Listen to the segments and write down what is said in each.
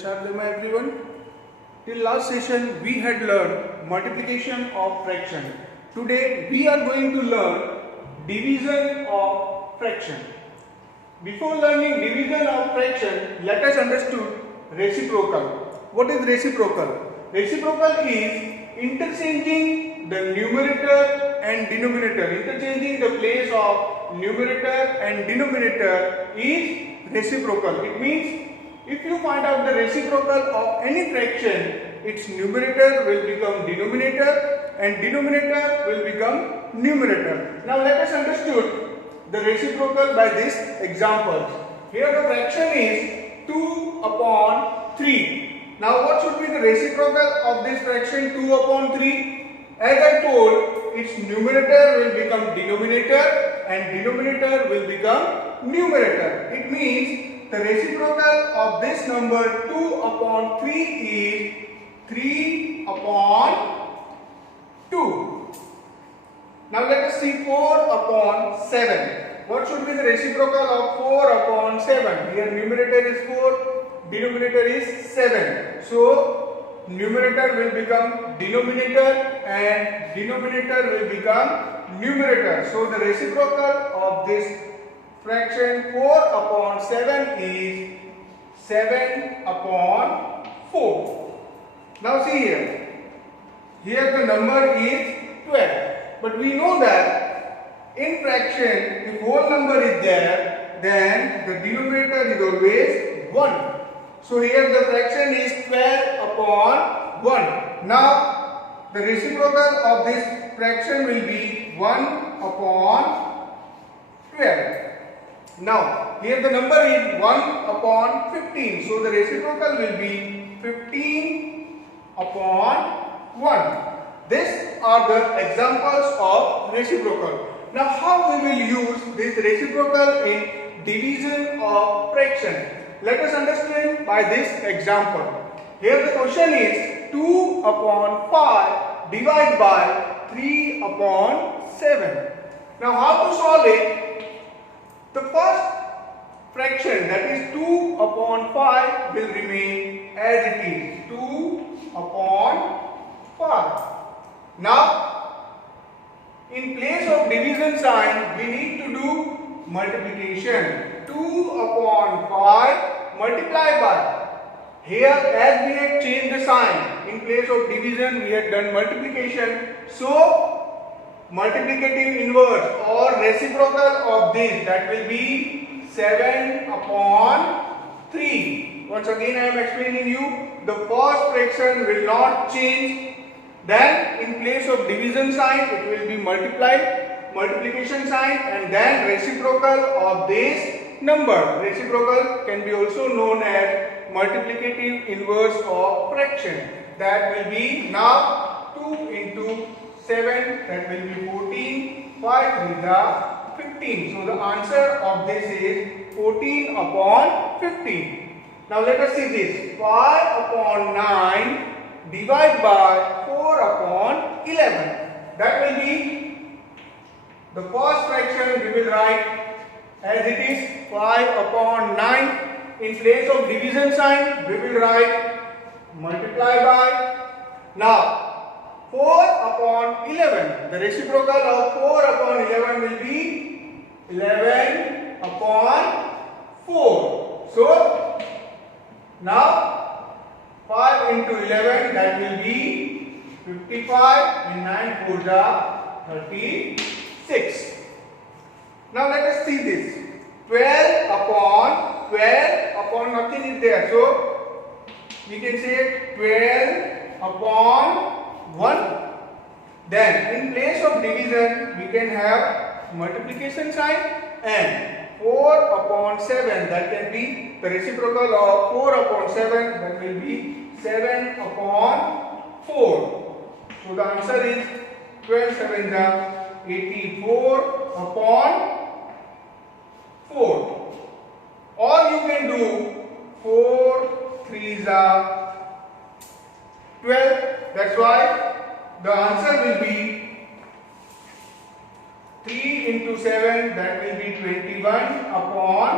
Sharlema everyone. Till last session we had learned multiplication of fraction. Today we are going to learn division of fraction. Before learning division of fraction, let us understand reciprocal. What is reciprocal? Reciprocal is interchanging the numerator and denominator. Interchanging the place of numerator and denominator is reciprocal. It means if you find out the reciprocal of any fraction, its numerator will become denominator and denominator will become numerator. Now let us understand the reciprocal by this example. Here the fraction is 2 upon 3. Now what should be the reciprocal of this fraction 2 upon 3? As I told, its numerator will become denominator and denominator will become numerator. It means the reciprocal of this number 2 upon 3 is 3 upon 2. Now let us see 4 upon 7. What should be the reciprocal of 4 upon 7? Here numerator is 4, denominator is 7. So numerator will become denominator and denominator will become numerator. So the reciprocal of this fraction 4 upon 7 is 7 upon 4. Now see here. Here the number is 12. But we know that in fraction, if whole number is there, then the denominator is always 1. So here the fraction is 12 upon 1. Now the reciprocal of this fraction will be 1 upon 12. Now here the number is 1 upon 15. So the reciprocal will be 15 upon 1. These are the examples of reciprocal. Now how we will use this reciprocal in division of fraction? Let us understand by this example. Here the question is 2 upon 5 divided by 3 upon 7. Now how to solve it? The first fraction, that is 2 upon 5, will remain as it is, 2 upon 5. Now, in place of division sign, we need to do multiplication. 2 upon 5 multiplied by. Here, as we had changed the sign, in place of division, we had done multiplication. So, multiplicative inverse or reciprocal of this, that will be 7 upon 3. Once again, I am explaining you, the first fraction will not change. Then in place of division sign it will be multiplication sign, and then reciprocal of this number. Reciprocal can be also known as multiplicative inverse of fraction. That will be now 2 into 7, that will be 14, 5 3 the 15. So the answer of this is 14 upon 15. Now let us see this. 5 upon 9 divided by 4 upon 11. That will be the first fraction we will write as it is 5 upon 9. In place of division sign we will write multiply by. Now 4 upon 11. The reciprocal of 4 upon 11 will be 11 upon 4. So now 5 into 11, that will be 55, and 9 4 the 36. Now let us see this. 12 upon nothing is there. So we can say 12 upon 1. Then in place of division we can have multiplication sign, and 4 upon 7, that can be the reciprocal of 4 upon 7, that will be 7 upon 4. So the answer is 12 7 the 84 upon 4. Or you can do 4 3 the 12. That's why the answer will be 3 into 7, that will be 21 upon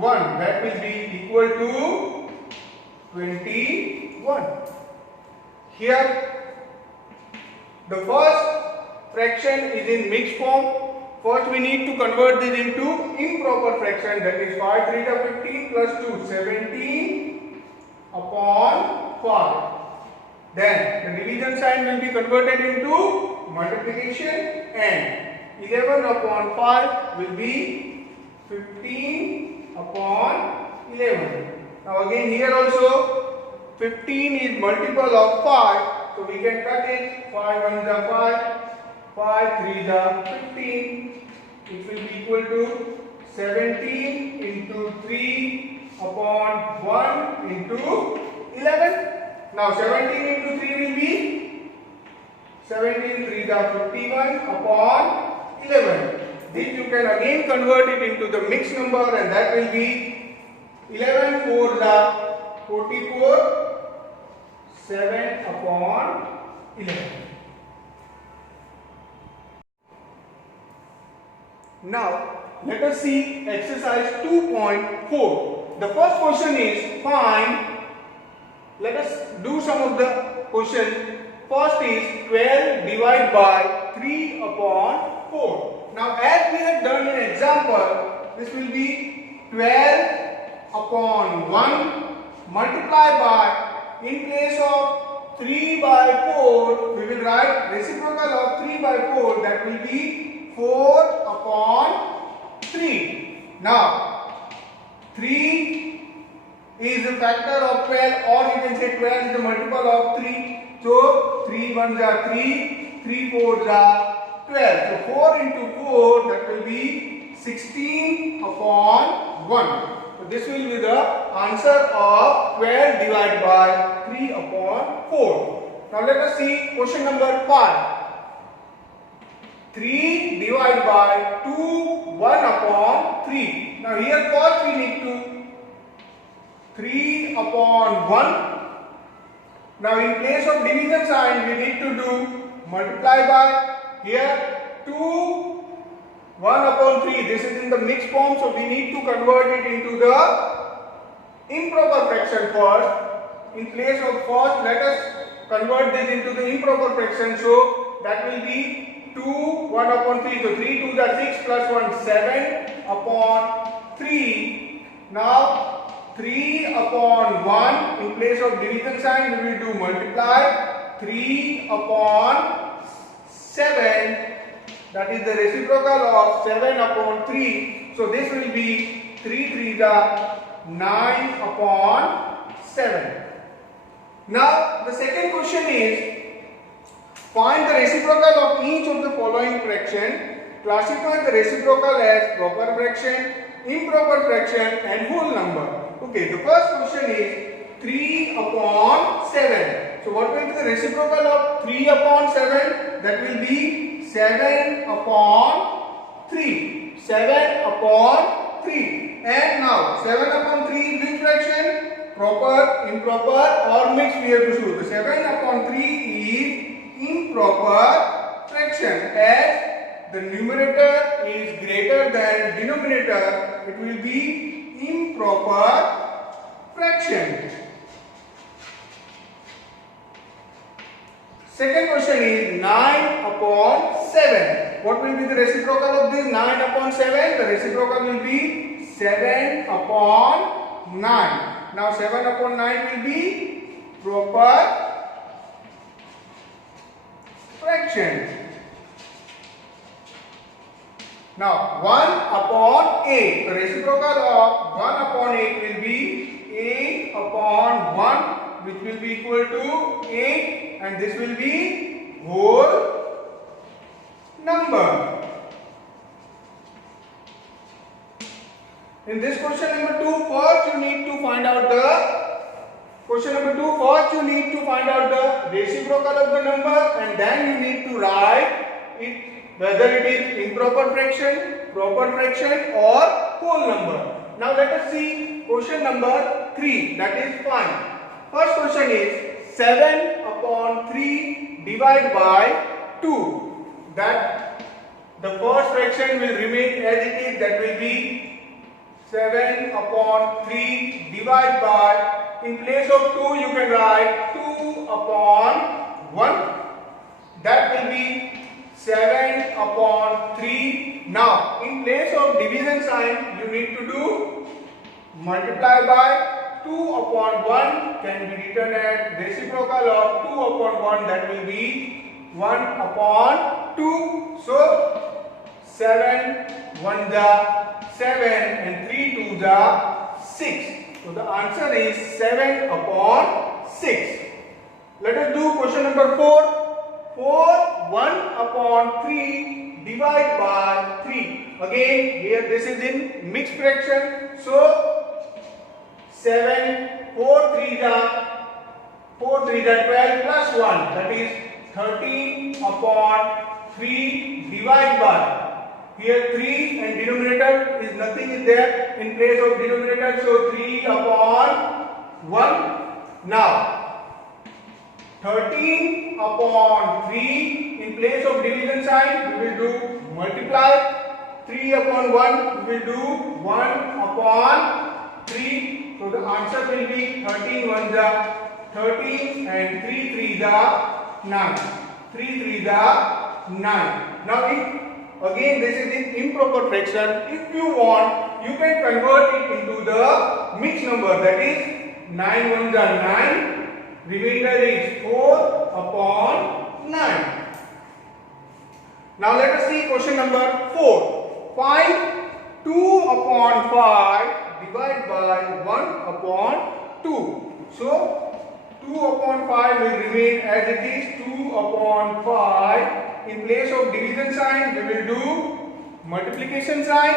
1. That will be equal to 21. Here the first fraction is in mixed form. First we need to convert this into improper fraction, that is 5 3 15 plus 2, 17 upon 5. Then the division sign will be converted into multiplication and 11 upon 5 will be 15 upon 11. Now again here also 15 is multiple of 5, so we can cut it. 5 1s are 5, 5 3s are 15. It will be equal to 17 into 3 upon 1 into 11. Now 17 into 3 will be 17 3s are 51 upon 11. This you can again convert it into the mixed number, and that will be 11 4s are 44, 7 upon 11. Now let us see exercise 2.4. The first question is find. Let us do some of the questions. First is 12 divided by 3 upon 4. Now as we had done in example, this will be 12 upon 1 multiplied by, in place of 3 by 4, we will write reciprocal of 3 by 4, that will be 4 upon 3. Now 3 is a factor of 12, or you can say 12 is a multiple of 3. So 3 1s are 3, 3 4s are 12. So 4 into 4, that will be 16 upon 1. So this will be the answer of 12 divided by 3 upon 4. Now let us see question number 5. 3 divided by 2, 1 upon 3. Now here first we need to 3 upon 1. Now in place of division sign we need to do multiply by. Here 2, 1 upon 3. This is in the mixed form, so we need to convert it into the improper fraction first. In place of first, let us convert this into the improper fraction. So that will be 2, 1 upon 3. So 3 2s are 6 plus 1, 7 upon 3. Now 3 upon 1, in place of division sign we will do multiply. 3 upon 7, that is the reciprocal of 7 upon 3. So this will be 3 3s are 9 upon 7. Now the second question is find the reciprocal of each of the following fraction. Classify the reciprocal as proper fraction, improper fraction and whole number. Okay, the first question is 3 upon 7. So what will be the reciprocal of 3 upon 7? That will be 7 upon 3. 7 upon 3. And now 7 upon 3 is which fraction? Proper, improper or mixed we have to choose. The 7 upon 3 is improper fraction. As the numerator is greater than denominator, it will be improper fraction. Second question is 9 upon 7. What will be the reciprocal of this 9 upon 7? The reciprocal will be 7 upon 9. Now 7 upon 9 will be proper fraction. Now 1 upon 8. The reciprocal of 1 upon 8 will be 8 upon 1, which will be equal to 8, and this will be whole number. In this question number 2, first you need to find out the reciprocal of the number, and then you need to write it whether it is improper fraction, proper fraction or whole number. Now let us see question number 3, that is fine. First question is 7 upon 3 divided by 2. That the first fraction will remain as it is, that will be 7 upon 3 divided by, in place of 2 you can write 2 upon 1. That will be 7 upon 3. Now, in place of division sign, you need to do multiply by 2 upon 1 can be written as reciprocal of 2 upon 1, that will be 1 upon 2. So, 7 1 ja 7 and 3 2 ja 6. So, the answer is 7 upon 6. Let us do question number 4. 4 1 upon 3 divide by 3. Again, here this is in mixed fraction. So, 7 4 3 ja 12 plus 1, that is 13 upon 3 divide by. Here 3 and denominator is nothing is there in place of denominator, so 3 upon 1. Now 13 upon 3 in place of division sign we will do multiply. 3 upon 1 we will do 1 upon 3. So the answer will be 13 1 ja 13 and 3 3 ja 9. 3 3 ja 9. Now again this is in improper fraction. If you want, you can convert it into the mixed number, that is 9 1 ja 9. Remainder is 4 upon 9. Now let us see question number 4. Find 2 upon 5 divided by 1 upon 2. So 2 upon 5 will remain as it is, 2 upon 5. In place of division sign we will do multiplication sign,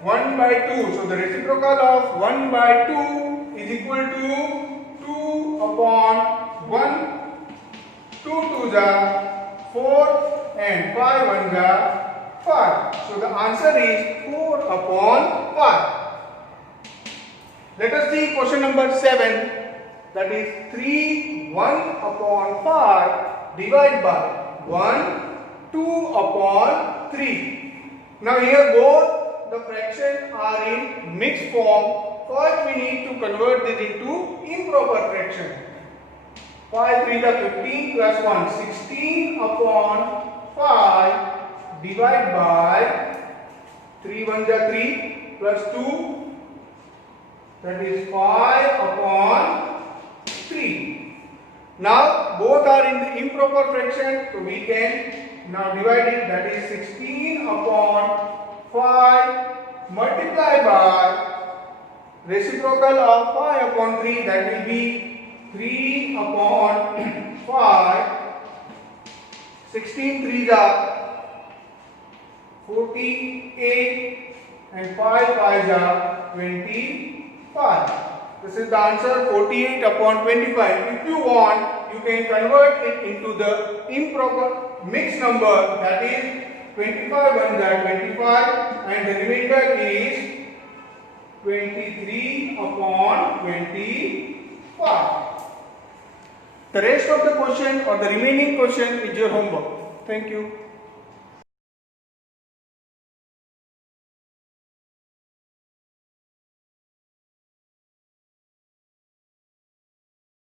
1 by 2. So the reciprocal of 1 by 2 is equal to 2 upon 1. 2 2 ja 4 and 5 1 ja 5. So the answer is 4 upon 5. Let us see question number 7, that is 3 1 upon 5 divided by 1 2 upon 3. Now here both the fractions are in mixed form. First we need to convert this into improper fraction. 5 3 is 15 plus 1, 16 upon 5 divided by 3 1 is 3 plus 2, that is 5 upon 3. Now both are in the improper fraction, so we can now divide it, that is 16 upon 5 multiply by reciprocal of 5 upon 3, that will be 3 upon 5. 16 3 ja 48 and 5 5 ja 25. This is the answer, 48 upon 25. If you want, you can convert it into the improper mixed number, that is 25 1 ja 25 and the remainder is 23 upon 25. The rest of the question or the remaining question is your homework. Thank you.